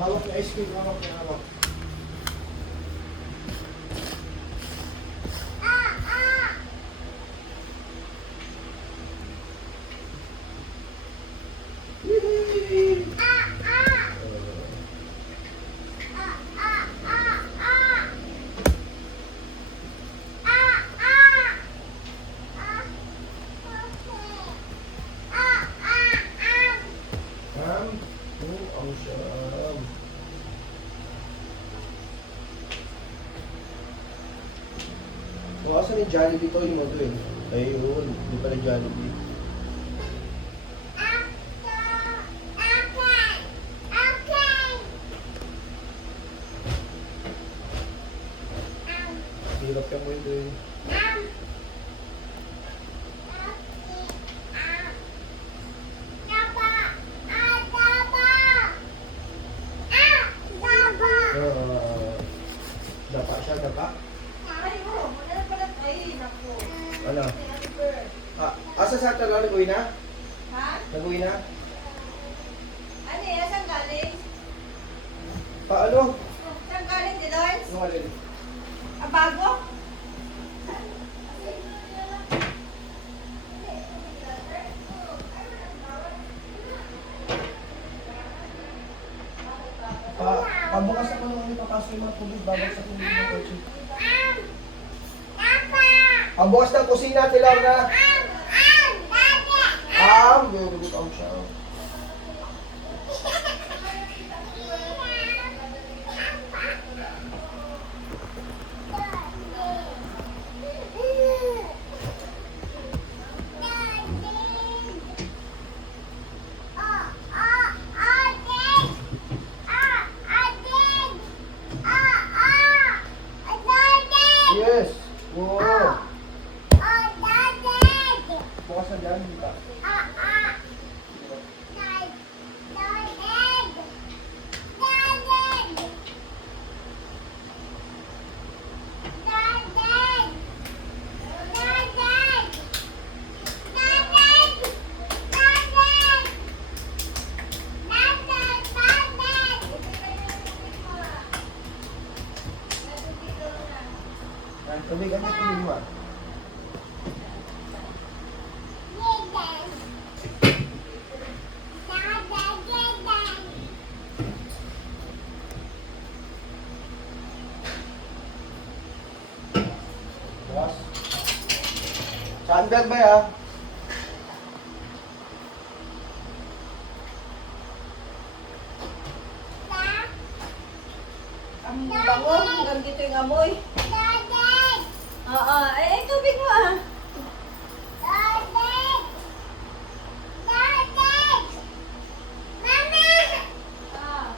hawak na ice cream, hawak na hawak. Ang siyam. Asan yung Jollibee to? Yung moto eh. Ayun, hindi pala Jollibee. Hirap yung window eh. Dapa siya, dapa? Ano? Asa sa Tagalog, nag-uwi na? Ha? Nag-uwi na? Ano yan? Saan galing? Paano? Saan galing, Dilores? Ano alin? Ah, bago? Pabukas ako nung ipapasok yung mga tubig, babagsak yung mga kotse. Pabukas ng kusina, tilaw na. Good, ang siya. Yes. Wow. Bukas na dyan, di ba? Tubigan niya tubig mo. Bukas. Sandbag ba ya? Ang bango. Hanggang dito yung amoy. Oo. Eh, tubig mo ah. Ah. Ah. Tubig. Ha?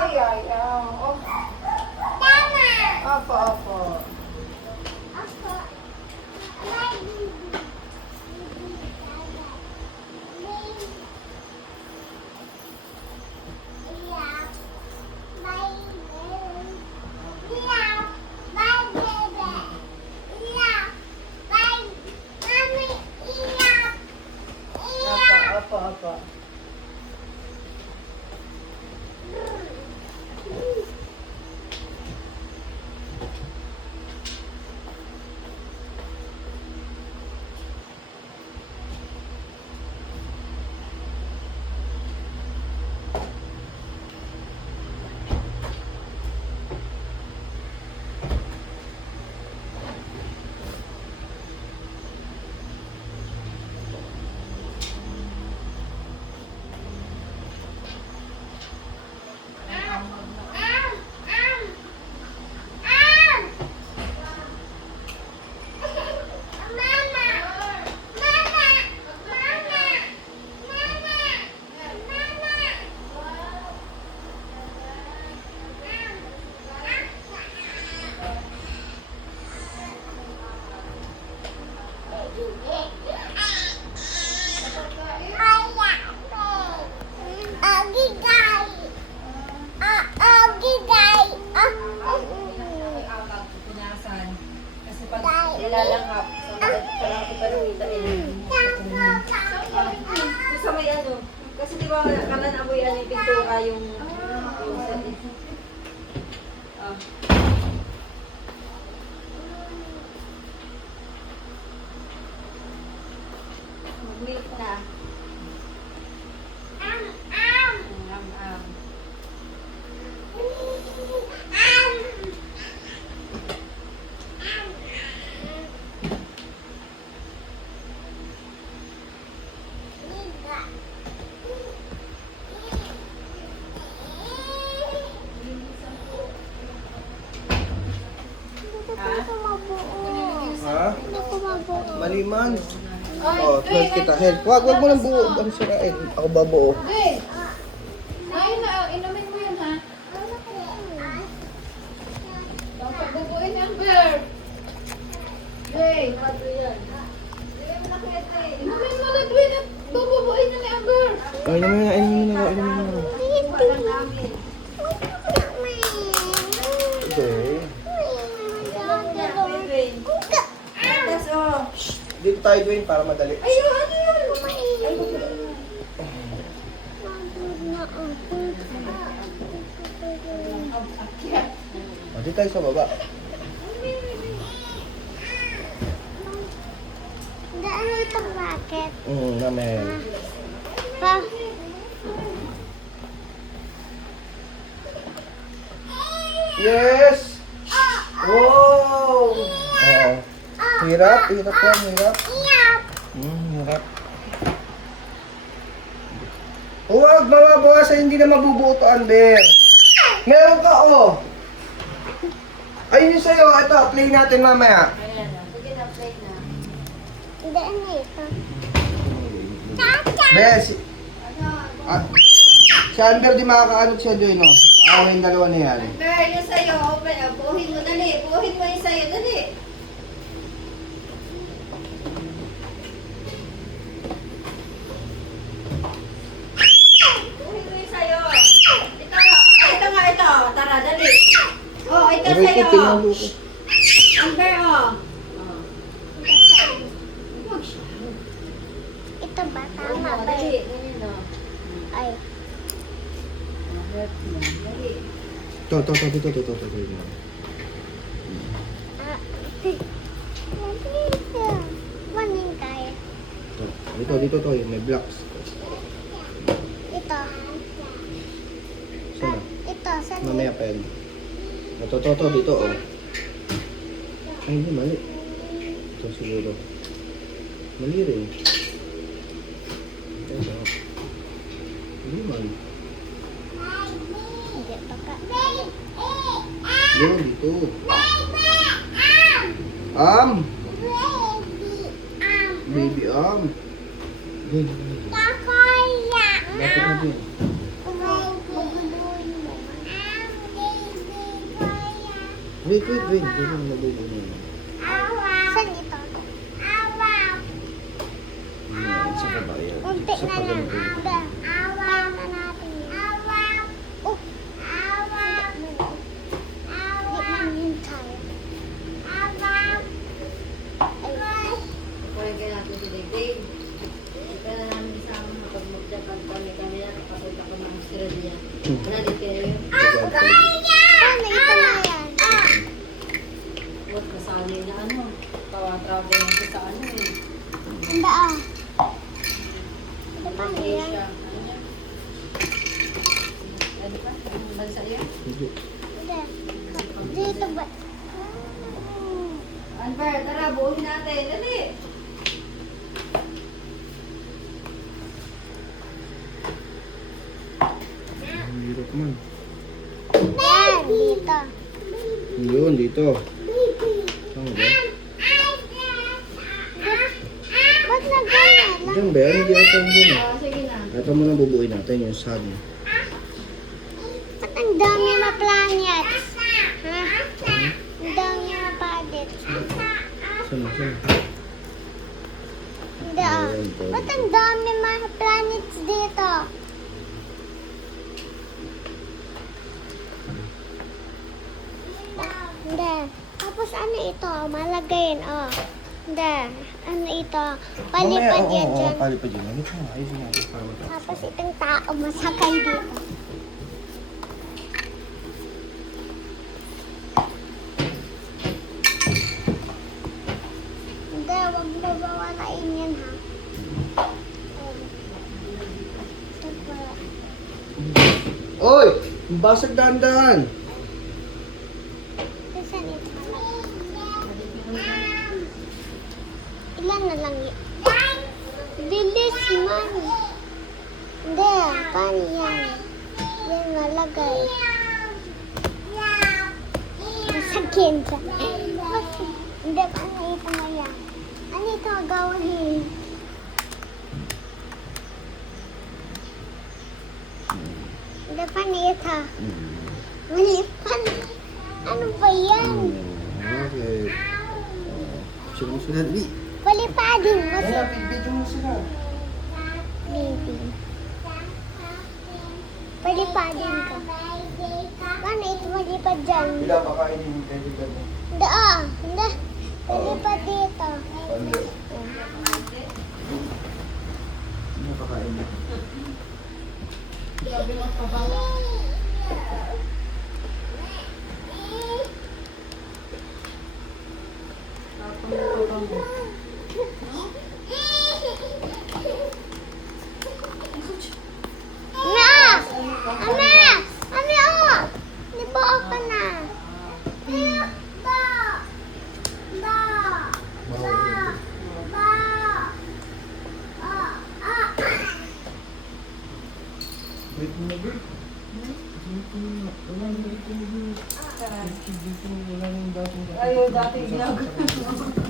Ay, ayaw. Oh. Opo, opo. nilalangkap. Sa mga panuwita eh. Sa may ano. Kasi di ba kanan aboy ano yung pintura yung sa Mag-milk na. Am. Ha? Maliman. Oh, help kita, help. Wag mo nang buo. Ang sirain. Ako babuo. Hey! Ayun na, inumin mo yun ha. Huwag pagbubuin ang bear. Hey! Inumin mo na Dwayne at bububuin na ni Amber. Ay, naman na, inumin na. Okay. Dito tayo, Dwayne, para madali. Dito tayo sa baba. Ano itong racket? Namen. Pa. Yes! Wow! Oo. Hirap yan, hirap. Hirap. Huwag mababawasan, hindi na mabubuo to, Amber. Meron ka, oh. Ayun yung sa'yo, ito, play natin mamaya. Ayan na. Sige na, play na. Hindi, ano ito? Bes, si Amber di makakaanot siya doon, no? Ako yung dalawa na yan. Amber, yung sa'yo, open. Buuhin mo, dali. Buuhin mo yung sa'yo, dali. Buuhin mo yung sa'yo. Ito. Tara, dali. Oh, ito Aray ko, sa'yo. tinalo ko. Amber, oh. Ito ba? Tama Tama ba? dali. Ganyan, oh. Ay. Dali. Ito. Ah. Dito. Maning kaya. Dito, may blocks. Ito. Saan na? Ito. Saan? Mamaya pa yan. Ito, dito, oh. Ay, hindi, mali. Ito siguro. Mali rin. Ito. Hindi man. Hindi pa ka. Yun, dito. Baby, Din. Bakit na din? Wait. Dito na nabili mo. Saan ito? Sa kabayan. Unti Sa na lang. pagano. Awam na natin. Awam. Oh. Awam. Di man yun tayo. Awam. Ay. Kunin kayo natin si Dave. Ika na namin isama kapag magtsakan kami na kapag ako ng Australia. Nalit kayo yun. Paano ito na yan? What nasanay na ano. Travel na siya sa ano eh. Ang daan. Ito paano yan? Asia. Ano yan? Ano ba? Anong bansa yan? Hindi. Dito ba? Anver, tara, buuhin natin. Dali! Ang hirap man. Yan, dito. Yun, dito. Saan ba? Ba't na ganyan? Diyan ba? Hindi ata yun. Ah, sige na. Ito muna bubuin natin yung sun. Ba't ang dami mga planets? Ha? Ang dami mga planets. Saan? Hindi ah. Ba't ang dami mga planets dito? Hindi. Tapos ano ito? Malagayin, oh. Hindi. Ano ito? Mamaya, Palipad oo, yan oo, dyan. palipad yan. Ganito nga, ayusin natin para matapos. Tapos itong tao masakay dito. Hindi, huwag mo bawalain yan ha. Oh. Ito pa. Oy! Basag dahan-dahan! Saan ito? Ilan na lang yan? Bilis man. Hindi, paano yan? Yan malagay. Masakit siya. Hindi, paano ito mo yan? Ano ito gawin? Hindi, paano ito? Malipan. Ano ba yan? Okay. Sino mo sila? Di! Palipadin mo Wala, siya. video mo sila. Baby. Palipadin ka. Paano ito malipad dyan? Bila pakain yung kaibigan mo. Hindi hindi. Palipad dito. Paano? Ano pakain mo? Na! Ama! Ami, oh! Libo ka na. Wait mo na, girl. Wala nang dating. Ayaw dati ginagawa.